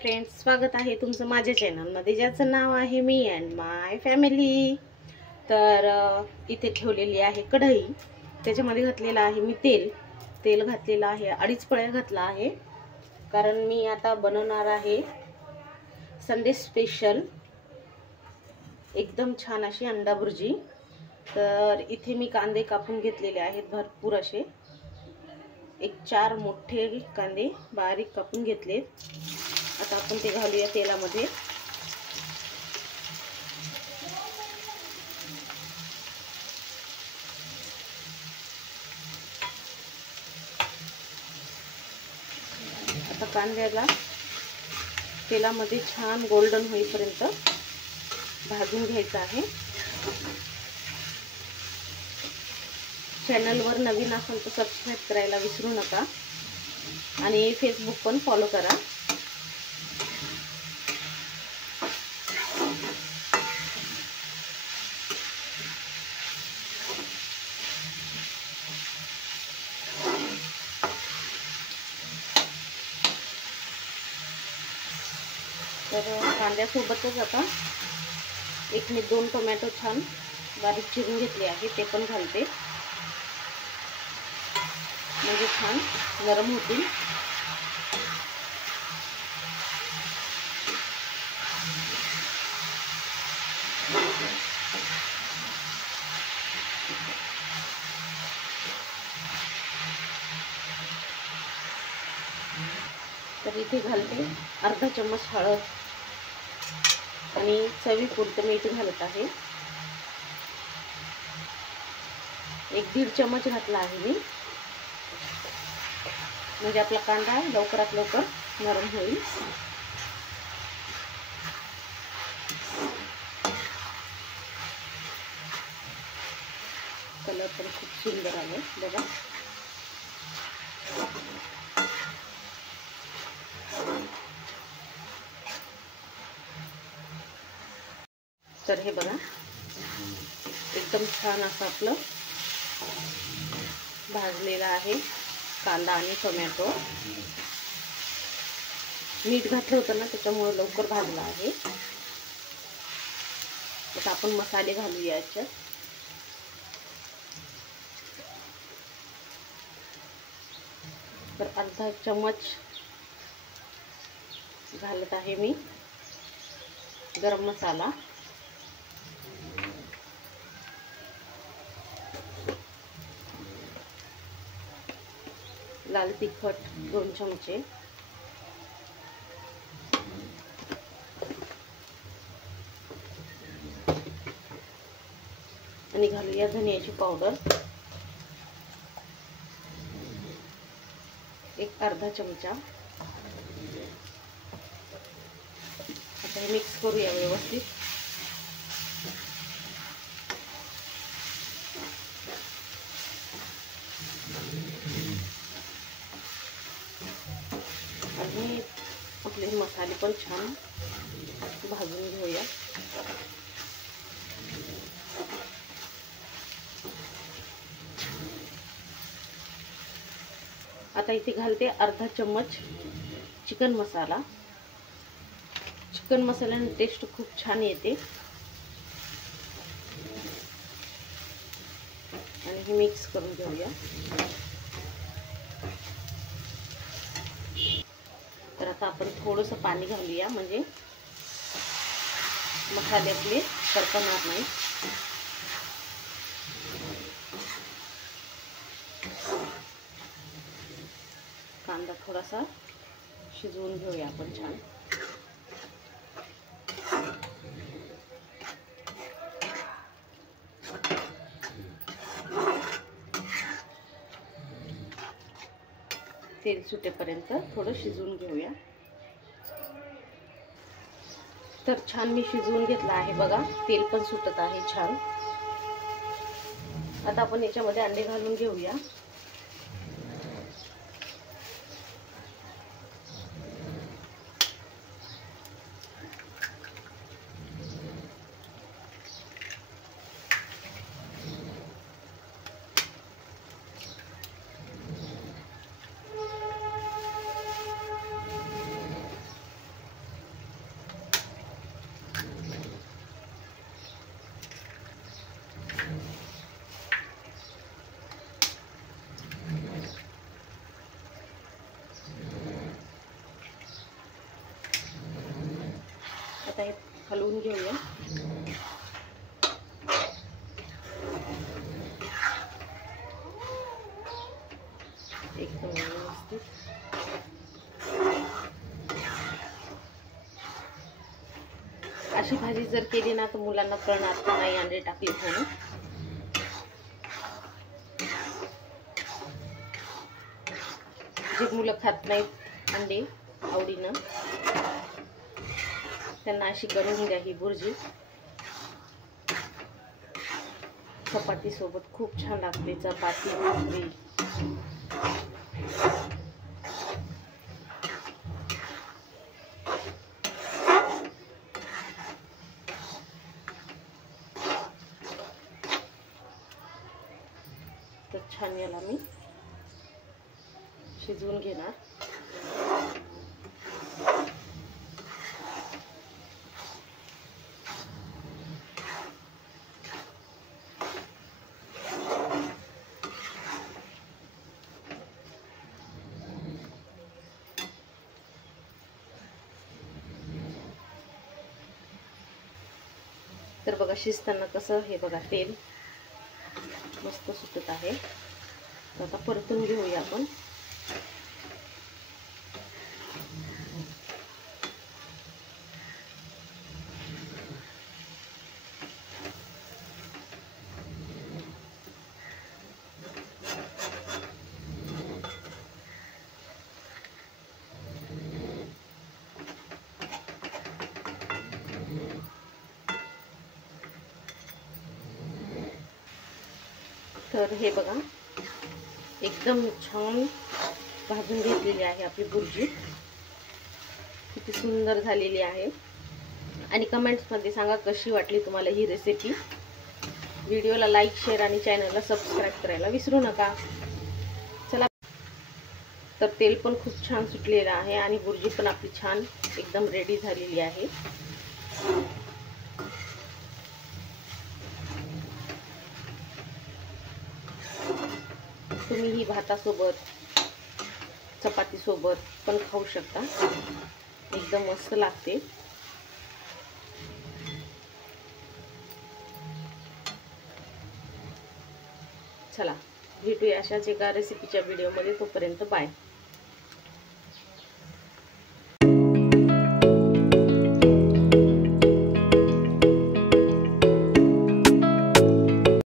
Friends, स्वागत आहे तुमचं माझ्या चॅनलमध्ये, ज्याचं नाव आहे मी अँड माय फॅमिली. तर इथे ठेवलेली आहे कढई. त्याच्यामध्ये घातलेलं आहे मी तेल घातलेलं आहे. 2.5 पळ्या घातला आहे, कारण मी आता बनवणार आहे संडे स्पेशल एकदम छान अशी अंडा भुर्जी. तर इथे मी कांदे कापून घेतलेले आहेत भरपूर असे. 4 मोठे कांदे बारीक कापून घेतले. आता आपण ते घालूया तेलामध्ये. आता कांद्याला तेलामध्ये छान गोल्डन होईपर्यंत भाजून घ्यायचं आहे. चॅनलवर नवीन असाल तर सबस्क्राईब करायला विसरू नका आणि फेसबुक पण फॉलो करा. तर कांद्यासोबतच आता मी 2 टोमॅटो छान बारीक चिरून घेतले आहे, ते पण घालते, म्हणजे छान नरम होतील. तर इथे घालते अर्धा चम्मच हळद आणि चवीपुरतं मीठ घालत आहे. 1-1.5 चम्मच घातला आहे मी, म्हणजे आपला कांदा लवकरात लवकर नरम होईल. कलर पण खूप सुंदर आले बघा. तर हे बघा, एकदम छान असं आपलं भाजलेला आहे कांदा आणि टोमॅटो. मीठ घातलं होतं ना, त्याच्यामुळे लवकर भाजला आहे. आता आपण मसाले घालूया याच्यात. तर अर्धा चम्मच घालत आहे मी गरम मसाला. लाल तिखट 2 चमचे, आणि घालूया धनियाची पावडर अर्धा चमचा. आता हे मिक्स करूया व्यवस्थित. आणि आपले मसाले पण छान भाजून घेऊया. आता इथे घालते अर्धा चम्मच चिकन मसाला. चिकन मसाल्याने टेस्ट खूप छान येते. आणि हे मिक्स करून घेऊया. तर आता आपण थोडंसं पाणी घालूया, म्हणजे मसाले आपले करपणार नाही. कांदा थोडासा शिजवून घेऊया आपण छान. तेल सुटेपर्यंत थोडं शिजवून घेऊया. तर छान मी शिजवून घेतला आहे बघा. तेल पण सुटत आहे छान. आता आपण याच्यामध्ये अंडे घालून घेऊया. आता हे हलवून घेऊया. एकदम व्यवस्थित. अशी भाजी जर केली ना तर मुलांना कळणार नाही अंडे टाकली म्हणून. जे मुलं खात नाहीत अंडे आवडीनं त्यांना अशी करून द्या ही बुर्जी. चपाती सोबत खूप छान लागते. चपाती भाकरी. तर छान याला मी शिजवून घेणार. तर बघा शिजताना कसं हे बघा तेल मस्त सुटत आहे. आता परतून घेऊया आपण. तर हे बघा एकदम छान भाजून घेतलेली आहे आपली बुर्जी. किती सुंदर झालेली आहे. आणि कमेंट्समध्ये सांगा कशी वाटली तुम्हाला ही रेसिपी. व्हिडिओला लाईक शेअर आणि चॅनलला सबस्क्राईब करायला विसरू नका. चला. तर तेल पण खूप छान सुटलेलं आहे आणि बुर्जी पण आपली छान एकदम रेडी झालेली आहे. तुम्ही ही भातासोबत चपाती सोबत पण खाऊ शकता. एकदम मस्त लागते. चला भेटूया अशाच एका रेसिपीच्या व्हिडिओमध्ये. तोपर्यंत बाय.